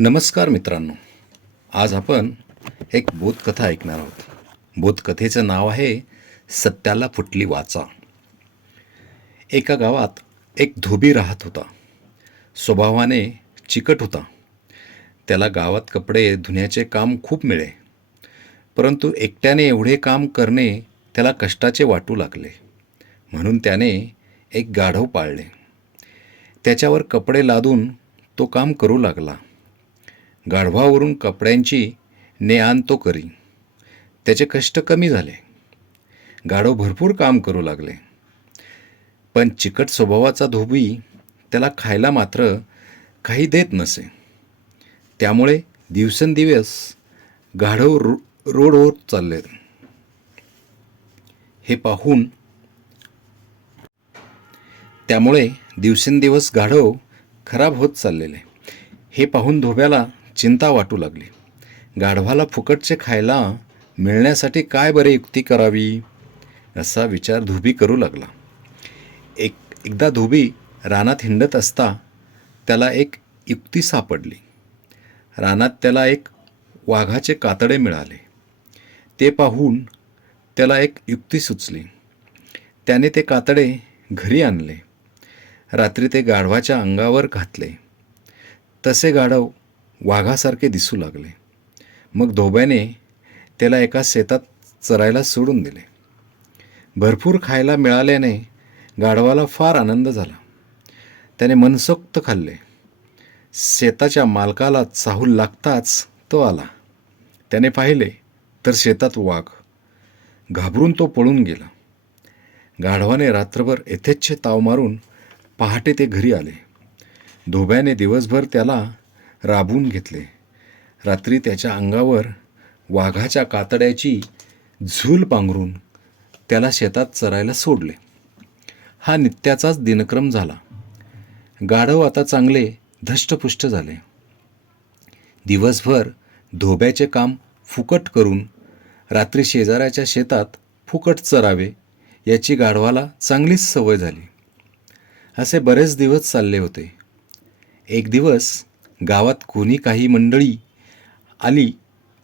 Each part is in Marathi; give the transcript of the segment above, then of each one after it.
नमस्कार मित्रांनो, आज आपण एक बोधकथा ऐकणार आहोत. बोधकथेचं नाव आहे सत्याला फुटली वाचा. एका गावात एक धोबी राहत होता. स्वभावाने चिकट होता. त्याला गावात कपडे धुण्याचे काम खूप मिळे, परंतु एकट्याने एवढे काम करणे त्याला कष्टाचे वाटू लागले. म्हणून त्याने एक गाढव पाळले. त्याच्यावर कपडे लादून तो काम करू लागला. गाढवावरून कपड्यांची ने-आण तो करी. त्याचे कष्ट कमी झाले. गाढव भरपूर काम करू लागले. पण चिकट स्वभावाचा धोबी त्याला खायला मात्र काही देत नसे. त्यामुळे दिवसेंदिवस गाढव रोड होत चालले. त्यामुळे दिवसेंदिवस गाढव खराब होत चाललेले. हे पाहून धोब्याला चिंता वाटू लागली. गाढवाला फुकटचे खायला मिळण्यासाठी काय युक्ती करावी, असा विचार धोबी करू लागला. एकदा धोबी रानात हिंडत असता त्याला एक युक्ती सापडली. रानात त्याला एक वाघाचे कातडे मिळाले. ते पाहून त्याला एक युक्ती सुचली. त्याने ते कातडे घरी आणले. रात्री ते गाढवाच्या अंगावर घातले. तसे गाढव वाघासारखे दिसू लागले. मग धोब्याने त्याला एका शेतात चरायला सोडून दिले. भरपूर खायला मिळाल्याने गाढवाला फार आनंद झाला. त्याने मनसोक्त खाल्ले. शेताच्या मालकाला चाहूल लागताच तो आला. त्याने पाहिले तर शेतात वाघ. घाबरून तो पळून गेला. गाढवाने रात्रभर यथेच्छ ताव मारून पहाटे ते घरी आले. धोब्याने दिवसभर त्याला राबवून घेतले. रात्री त्याच्या अंगावर वाघाच्या कातड्याची झूल पांघरून त्याला शेतात चरायला सोडले. हा नित्याचाच दिनक्रम झाला. गाढव आता चांगले धष्टपुष्ट झाले. दिवसभर धोब्याचे काम फुकट करून रात्री शेजाऱ्याच्या शेतात फुकट चरावे याची गाढवाला चांगलीच सवय झाली. असे बरेच दिवस चालले होते. एक दिवस गावात काही मंडळी आली.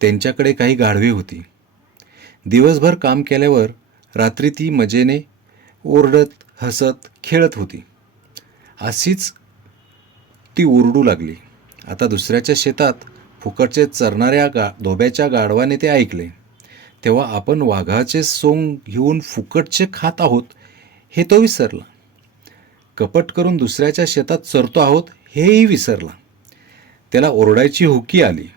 त्यांच्याकडे काही गाढवे होती. दिवसभर काम केल्यावर रात्री ती मजेने ओरडत हसत खेळत होती. अशीच ती ओरडू लागली. आता दुसऱ्याच्या शेतात फुकटचे चरणाऱ्या धोब्याच्या गाढवाने ते ऐकले. तेव्हा आपण वाघाचे सोंग घेऊन फुकटचे खात आहोत हे तो विसरला. कपट करून दुसऱ्याच्या शेतात चरतो आहोत हेही विसरला. त्याला ओरडायची हुकी आली.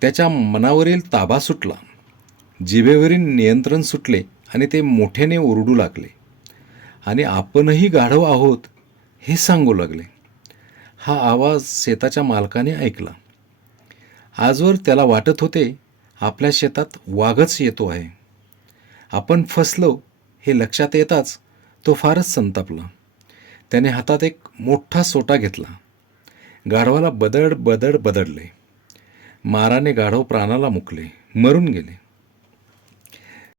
त्याच्या मनावरील ताबा सुटला. जिभेवरील नियंत्रण सुटले आणि ते मोठ्याने ओरडू लागले आणि आपणही गाढव आहोत हे सांगू लागले. हा आवाज शेताच्या मालकाने ऐकला. आजवर त्याला वाटत होते आपल्या शेतात वाघच येतो आहे. आपण फसलो हे लक्षात येताच तो फारच संतापला. त्याने हातात एक मोठा सोटा घेतला. गाढवाला बदडले. माराने गाढव प्राणाला मुकले, मरून गेले.